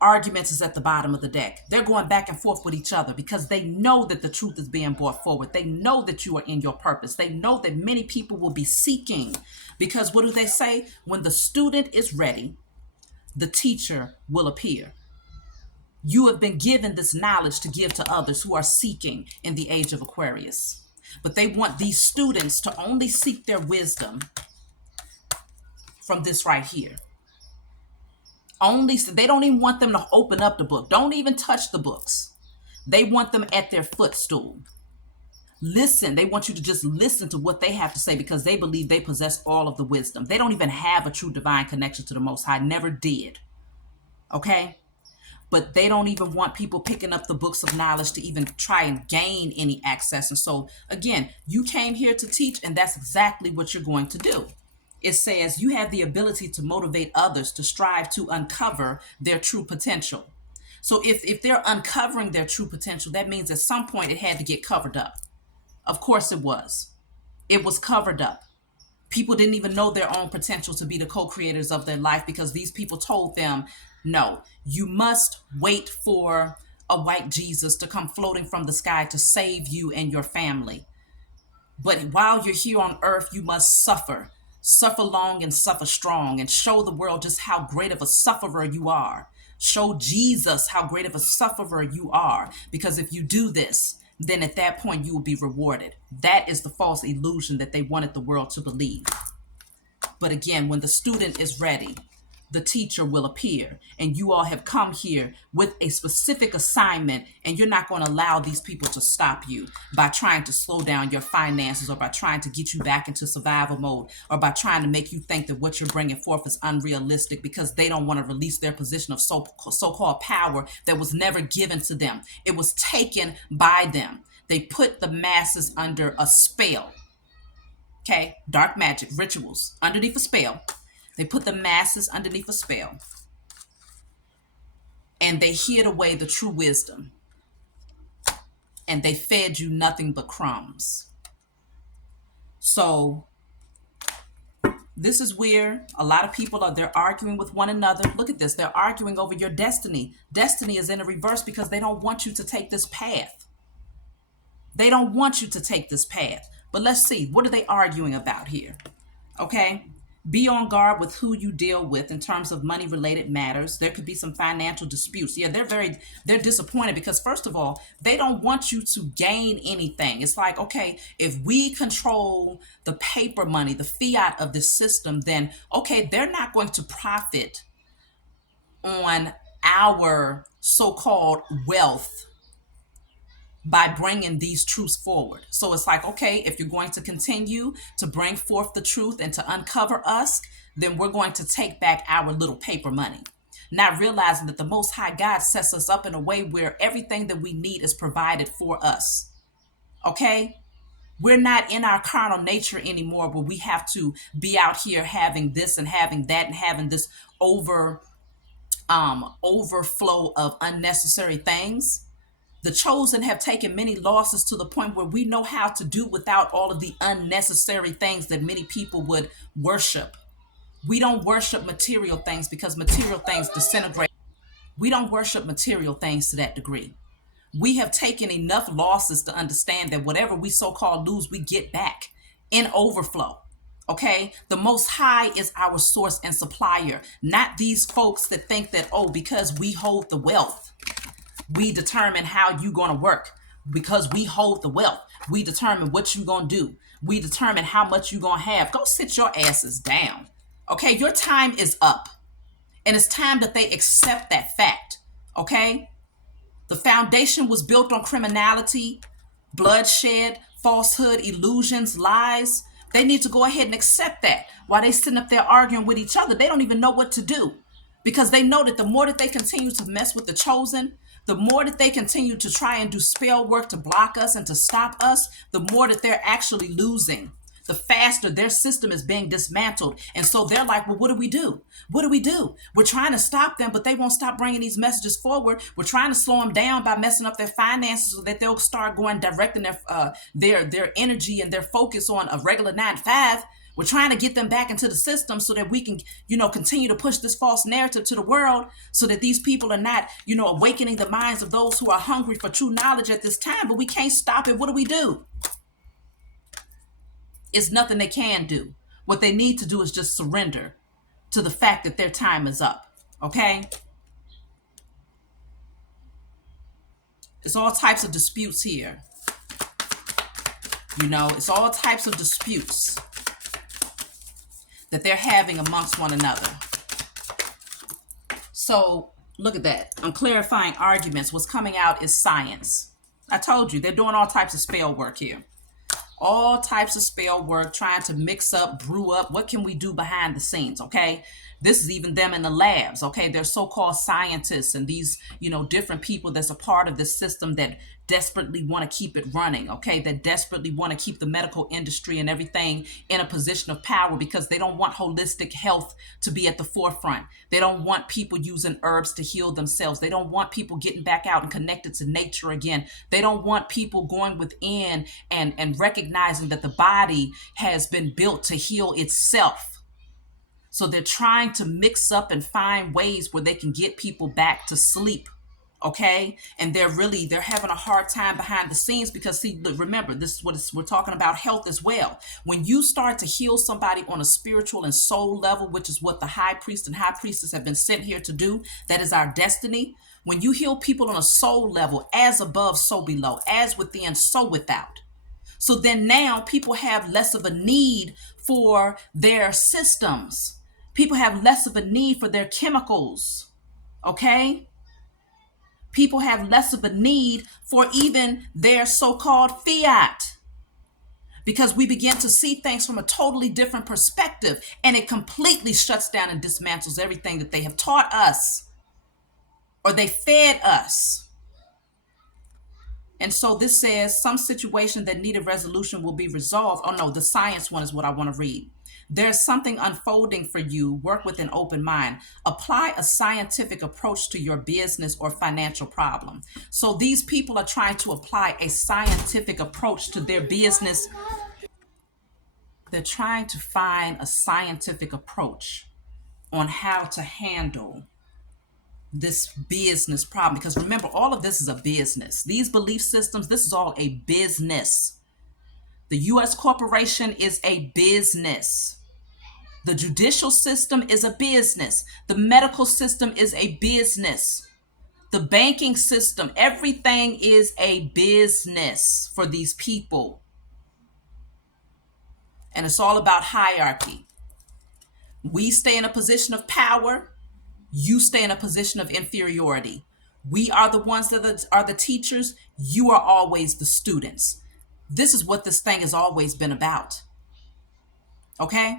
Arguments is at the bottom of the deck. They're going back and forth with each other because they know that the truth is being brought forward. They know that you are in your purpose. They know that many people will be seeking, because what do they say? When the student is ready, the teacher will appear. You have been given this knowledge to give to others who are seeking in the age of Aquarius. But they want these students to only seek their wisdom from this right here. Only they don't even want them to open up the book. Don't even touch the books. They want them at their footstool. Listen, they want you to just listen to what they have to say because they believe they possess all of the wisdom. They don't even have a true divine connection to the Most High, never did. Okay? But they don't even want people picking up the books of knowledge to even try and gain any access. And so, again, you came here to teach, and that's exactly what you're going to do. It says you have the ability to motivate others to strive to uncover their true potential. So if they're uncovering their true potential, that means at some point it had to get covered up. Of course it was. It was covered up. People didn't even know their own potential to be the co-creators of their life because these people told them, no, you must wait for a white Jesus to come floating from the sky to save you and your family. But while you're here on earth, you must suffer. Suffer long and suffer strong and show the world just how great of a sufferer you are. Show Jesus how great of a sufferer you are. Because if you do this, then at that point you will be rewarded. That is the false illusion that they wanted the world to believe. But again, when the student is ready, the teacher will appear. And you all have come here with a specific assignment, and you're not going to allow these people to stop you by trying to slow down your finances or by trying to get you back into survival mode or by trying to make you think that what you're bringing forth is unrealistic because they don't want to release their position of so-called power that was never given to them. It was taken by them. They put the masses under a spell. Okay, dark magic, rituals, underneath a spell. They put the masses underneath a spell. And they hid away the true wisdom. And they fed you nothing but crumbs. So this is where a lot of people they're arguing with one another. Look at this. They're arguing over your destiny. Destiny is in a reverse because they don't want you to take this path. They don't want you to take this path. But let's see. What are they arguing about here? Okay. Be on guard with who you deal with in terms of money related matters. There could be some financial disputes. Yeah, they're disappointed because first of all, they don't want you to gain anything. It's like, okay, if we control the paper money, the fiat of this system, then okay, they're not going to profit on our so-called wealth by bringing these truths forward. So it's like, okay, if you're going to continue to bring forth the truth and to uncover us, then we're going to take back our little paper money. Not realizing that the Most High God sets us up in a way where everything that we need is provided for us. Okay? We're not in our carnal nature anymore where we have to be out here having this and having that and having this overflow of unnecessary things. The chosen have taken many losses to the point where we know how to do without all of the unnecessary things that many people would worship. We don't worship material things because material things disintegrate. We don't worship material things to that degree. We have taken enough losses to understand that whatever we so-called lose, we get back in overflow. Okay, the Most High is our source and supplier, not these folks that think that, oh, because we hold the wealth, we determine how you going to work. Because we hold the wealth, we determine what you going to do. We determine how much you going to have. Go sit your asses down. Okay, your time is up. And it's time that they accept that fact. Okay? The foundation was built on criminality, bloodshed, falsehood, illusions, lies. They need to go ahead and accept that. While they sitting up there arguing with each other, they don't even know what to do. Because they know that the more that they continue to mess with the chosen, the more that they continue to try and do spell work to block us and to stop us, the more that they're actually losing. The faster their system is being dismantled. And so they're like, well, what do we do? What do we do? We're trying to stop them, but they won't stop bringing these messages forward. We're trying to slow them down by messing up their finances so that they'll start going directing their energy and their focus on a regular 9-to-5. We're trying to get them back into the system so that we can, continue to push this false narrative to the world so that these people are not, awakening the minds of those who are hungry for true knowledge at this time. But we can't stop it. What do? It's nothing they can do. What they need to do is just surrender to the fact that their time is up. Okay? It's all types of disputes here. It's all types of disputes that they're having amongst one another. So look at that. I'm clarifying arguments. What's coming out is science. I told you, they're doing all types of spell work here. All types of spell work, trying to mix up, brew up. What can we do behind the scenes? Okay. This is even them in the labs. Okay. They're so-called scientists and these, different people that's a part of this system that desperately want to keep it running. Okay. That desperately want to keep the medical industry and everything in a position of power because they don't want holistic health to be at the forefront. They don't want people using herbs to heal themselves. They don't want people getting back out and connected to nature again. They don't want people going within and recognizing that the body has been built to heal itself. So they're trying to mix up and find ways where they can get people back to sleep. Okay. And they're having a hard time behind the scenes because see, remember, this is what we're talking about, health as well. When you start to heal somebody on a spiritual and soul level, which is what the high priest and high priestess have been sent here to do, that is our destiny. When you heal people on a soul level, as above, so below, as within, so without. So then now people have less of a need for their systems. People have less of a need for their chemicals. Okay. People have less of a need for even their so-called fiat because we begin to see things from a totally different perspective and it completely shuts down and dismantles everything that they have taught us or they fed us. And so this says some situation that needed resolution will be resolved. Oh no, the science one is what I want to read. There's something unfolding for you. Work with an open mind. Apply a scientific approach to your business or financial problem. So these people are trying to apply a scientific approach to their business. They're trying to find a scientific approach on how to handle this business problem. Because remember, all of this is a business. These belief systems, this is all a business. The U.S. corporation is a business. The judicial system is a business. The medical system is a business. The banking system, everything is a business for these people. And it's all about hierarchy. We stay in a position of power. You stay in a position of inferiority. We are the ones that are the teachers. You are always the students. This is what this thing has always been about. Okay?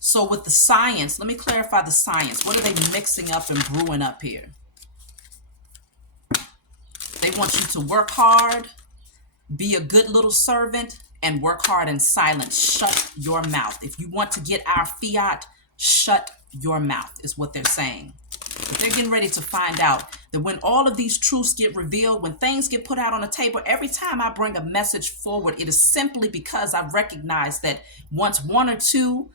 So with the science, let me clarify the science. What are they mixing up and brewing up here? They want you to work hard, be a good little servant, and work hard in silence. Shut your mouth. If you want to get our fiat, shut your mouth is what they're saying. But they're getting ready to find out that when all of these truths get revealed, when things get put out on the table, every time I bring a message forward, it is simply because I recognize that once one or two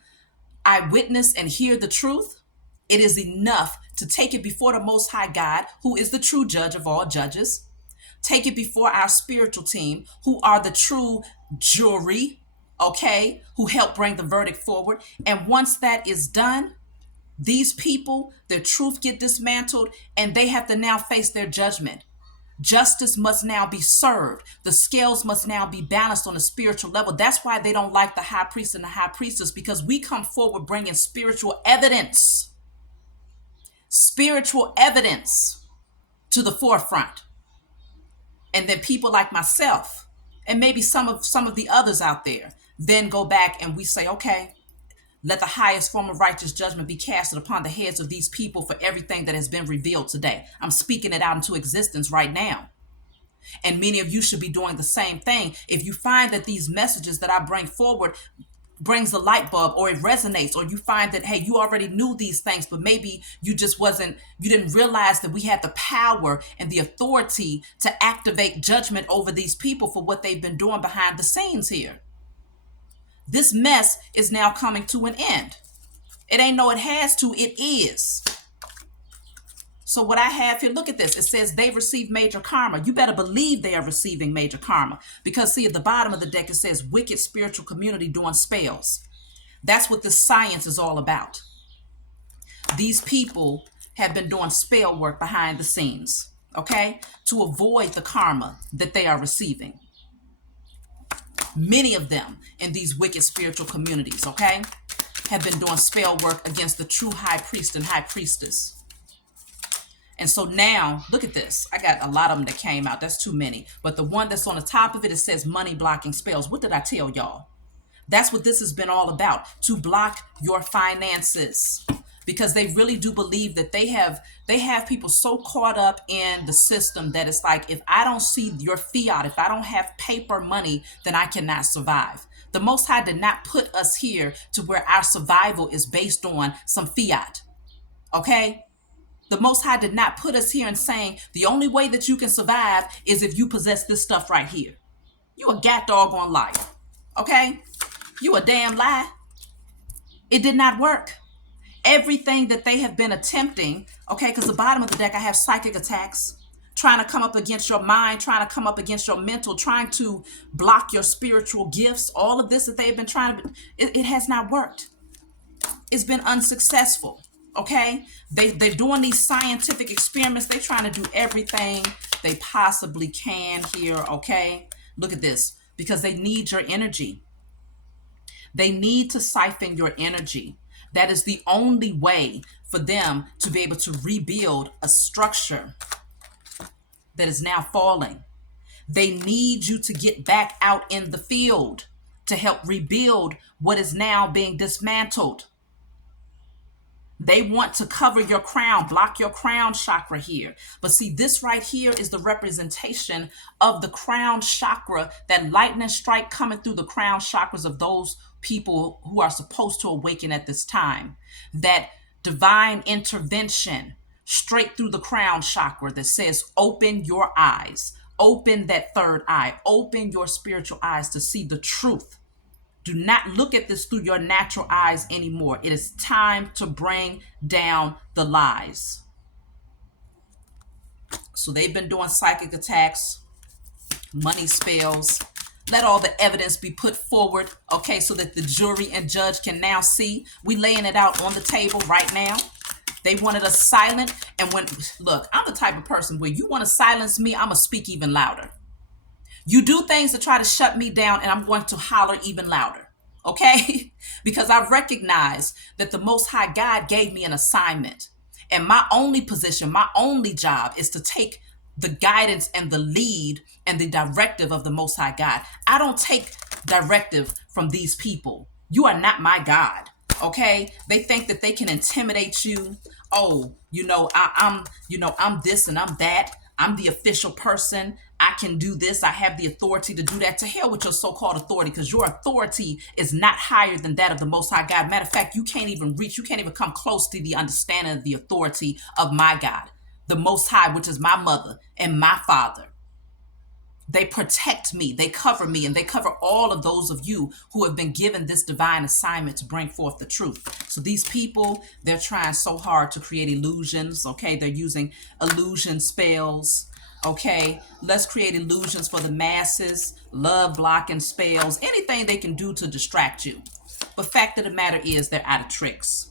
I witness and hear the truth, it is enough to take it before the Most High God, who is the true judge of all judges. Take it before our spiritual team, who are the true jury, okay, who help bring the verdict forward. And once that is done, these people, their truth get dismantled and they have to now face their judgment. Justice must now be served. The scales must now be balanced on a spiritual level. That's why they don't like the high priest and the high priestess, because we come forward bringing spiritual evidence to the forefront. And then people like myself and maybe some of the others out there then go back and we say, okay, let the highest form of righteous judgment be casted upon the heads of these people for everything that has been revealed today. I'm speaking it out into existence right now. And many of you should be doing the same thing. If you find that these messages that I bring forward brings the light bulb, or it resonates, or you find that, hey, you already knew these things, but maybe you didn't realize that we had the power and the authority to activate judgment over these people for what they've been doing behind the scenes here. This mess is now coming to an end. It ain't no it has to, it is. So what I have here, look at this. It says they receive major karma. You better believe they are receiving major karma. Because see, at the bottom of the deck, it says wicked spiritual community doing spells. That's what the science is all about. These people have been doing spell work behind the scenes, okay, to avoid the karma that they are receiving. Many of them in these wicked spiritual communities, okay, have been doing spell work against the true high priest and high priestess. And so now, look at this. I got a lot of them that came out. That's too many. But the one that's on the top of it, it says money blocking spells. What did I tell y'all? That's what this has been all about, to block your finances. Because they really do believe that they have people so caught up in the system that it's like, if I don't see your fiat, if I don't have paper money, then I cannot survive. The Most High did not put us here to where our survival is based on some fiat. Okay? The Most High did not put us here and saying the only way that you can survive is if you possess this stuff right here. You a gat doggone liar. Okay? You a damn lie. It did not work. Everything that they have been attempting, okay, because the bottom of the deck, I have psychic attacks, trying to come up against your mind, trying to come up against your mental, trying to block your spiritual gifts. All of this that they've been trying to, it has not worked. It's been unsuccessful, okay? They're doing these scientific experiments. They're trying to do everything they possibly can here, okay? Look at this, because they need your energy. They need to siphon your energy. That is the only way for them to be able to rebuild a structure that is now falling. They need you to get back out in the field to help rebuild what is now being dismantled. They want to cover your crown, block your crown chakra here. But see, this right here is the representation of the crown chakra, that lightning strike coming through the crown chakras of those people who are supposed to awaken at this time. That divine intervention straight through the crown chakra that says, open your eyes, open that third eye, open your spiritual eyes to see the truth. Do not look at this through your natural eyes anymore. It is time to bring down the lies. So they've been doing psychic attacks, money spells. Let all the evidence be put forward, okay, so that the jury and judge can now see. We laying it out on the table right now. They wanted us silent. And look, I'm the type of person where you want to silence me, I'm going to speak even louder. You do things to try to shut me down, and I'm going to holler even louder, okay? Because I recognize that the Most High God gave me an assignment. And my only position, my only job is to take the guidance and the lead and the directive of the Most High God. I don't take directive from these people. You are not my God, okay? They think that they can intimidate you. Oh, I'm this and I'm that. I'm the official person. I can do this. I have the authority to do that. To hell with your so-called authority, because your authority is not higher than that of the Most High God. Matter of fact, you can't even come close to the understanding of the authority of my God, the Most High, which is my mother and my father. They protect me, they cover me, and they cover all of those of you who have been given this divine assignment to bring forth the truth. So these people, they're trying so hard to create illusions, okay? They're using illusion spells, okay? Let's create illusions for the masses, love blocking spells, anything they can do to distract you. But fact of the matter is, they're out of tricks.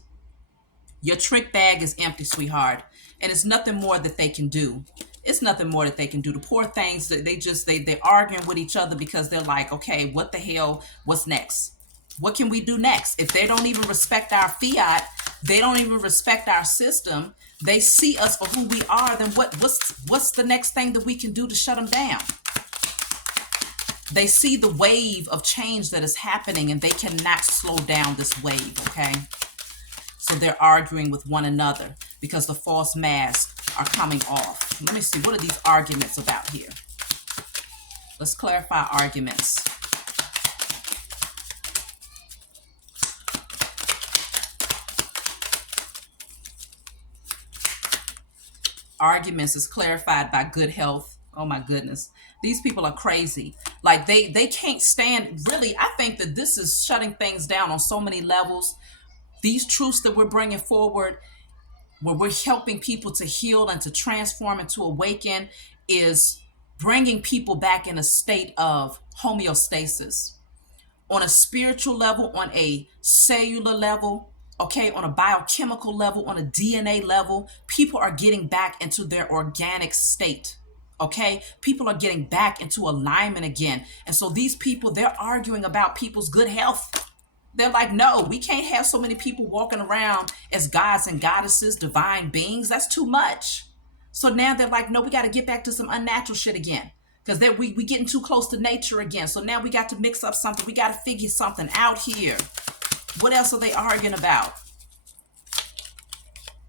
Your trick bag is empty, sweetheart, and it's nothing more that they can do. It's nothing more that they can do. The poor things, they're arguing with each other because they're like, okay, what the hell? What's next? What can we do next? If they don't even respect our fiat, they don't even respect our system, they see us for who we are, then what's the next thing that we can do to shut them down? They see the wave of change that is happening, and they cannot slow down this wave, okay? So they're arguing with one another because the false masks are coming off. Let me see, what are these arguments about here? Let's clarify arguments. Arguments is clarified by good health. Oh my goodness. These people are crazy. Like they can't stand, really, I think that this is shutting things down on so many levels. These truths that we're bringing forward, where we're helping people to heal and to transform and to awaken, is bringing people back in a state of homeostasis. On a spiritual level, on a cellular level, okay, on a biochemical level, on a DNA level, people are getting back into their organic state, Okay, people are getting back into alignment again. And so these people, they're arguing about people's good health. They're like, no, we can't have so many people walking around as gods and goddesses, divine beings. That's too much. So now they're like, no, we got to get back to some unnatural shit again. Because we getting too close to nature again. So now we got to mix up something. We got to figure something out here. What else are they arguing about?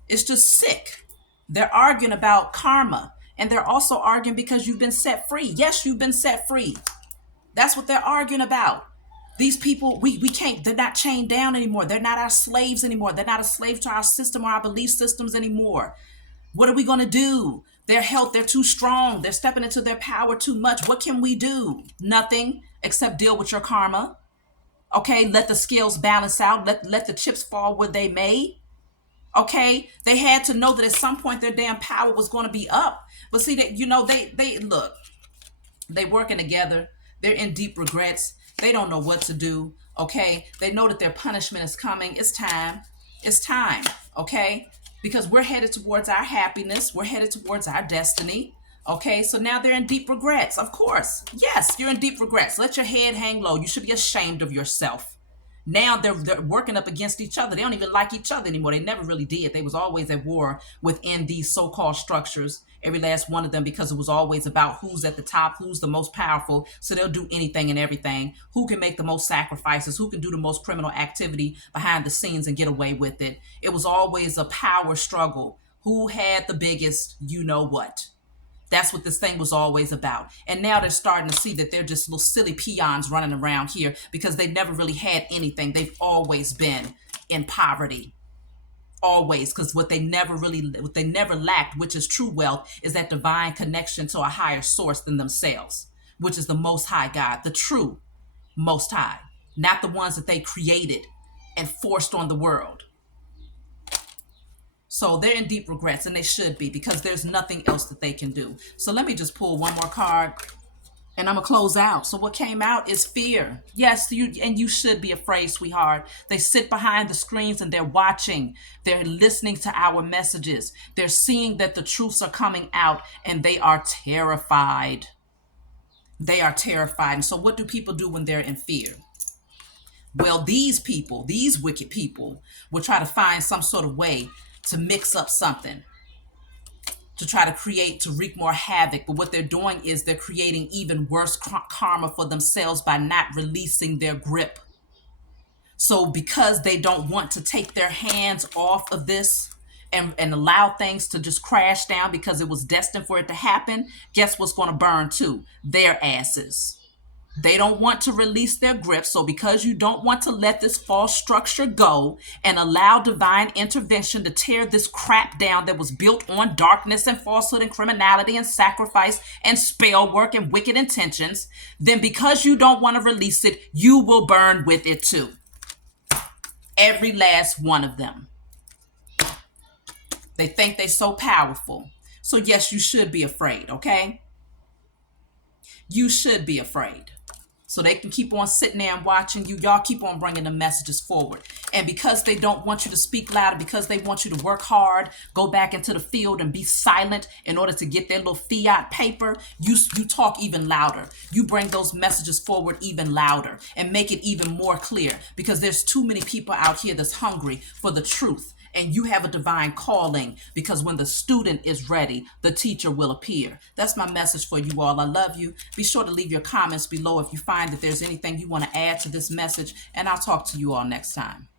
It's just sick. They're arguing about karma. And they're also arguing because you've been set free. Yes, you've been set free. That's what they're arguing about. These people, we can't, they're not chained down anymore. They're not our slaves anymore. They're not a slave to our system or our belief systems anymore. What are we going to do? Their health, they're too strong. They're stepping into their power too much. What can we do? Nothing except deal with your karma. Okay, let the scales balance out. Let the chips fall where they may. Okay, they had to know that at some point their damn power was going to be up. But see that, they look, they working together. They're in deep regrets. They don't know what to do. Okay, they know that their punishment is coming. It's time. It's time. Okay, because we're headed towards our happiness. We're headed towards our destiny. Okay, so now they're in deep regrets. Of course, yes, you're in deep regrets. Let your head hang low. You should be ashamed of yourself. Now they're working up against each other. They don't even like each other anymore. They never really did. They was always at war within these so-called structures, every last one of them, because it was always about who's at the top, who's the most powerful. So they'll do anything and everything. Who can make the most sacrifices? Who can do the most criminal activity behind the scenes and get away with it? It was always a power struggle. Who had the biggest, you know what? That's what this thing was always about. And now they're starting to see that they're just little silly peons running around here because they never really had anything. They've always been in poverty. Always. Because what they never lacked, which is true wealth, is that divine connection to a higher source than themselves, which is the Most High God, the true Most High, not the ones that they created and forced on the world. So they're in deep regrets, and they should be, because there's nothing else that they can do. So let me just pull one more card, and I'm going to close out. So what came out is fear. Yes, you should be afraid, sweetheart. They sit behind the screens, and they're watching. They're listening to our messages. They're seeing that the truths are coming out, and they are terrified. They are terrified. And so what do people do when they're in fear? Well, these people, these wicked people, will try to find some sort of way to mix up something, to try to wreak more havoc. But what they're doing is they're creating even worse karma for themselves by not releasing their grip. So because they don't want to take their hands off of this and allow things to just crash down because it was destined for it to happen, guess what's going to burn too? Their asses. They don't want to release their grip. So because you don't want to let this false structure go and allow divine intervention to tear this crap down that was built on darkness and falsehood and criminality and sacrifice and spell work and wicked intentions, then because you don't want to release it, you will burn with it too. Every last one of them. They think they're so powerful. So yes, you should be afraid, okay? You should be afraid. So they can keep on sitting there and watching you. Y'all keep on bringing the messages forward. And because they don't want you to speak louder, because they want you to work hard, go back into the field and be silent in order to get their little fiat paper, you talk even louder. You bring those messages forward even louder and make it even more clear, because there's too many people out here that's hungry for the truth. And you have a divine calling, because when the student is ready, the teacher will appear. That's my message for you all. I love you. Be sure to leave your comments below if you find that there's anything you want to add to this message, and I'll talk to you all next time.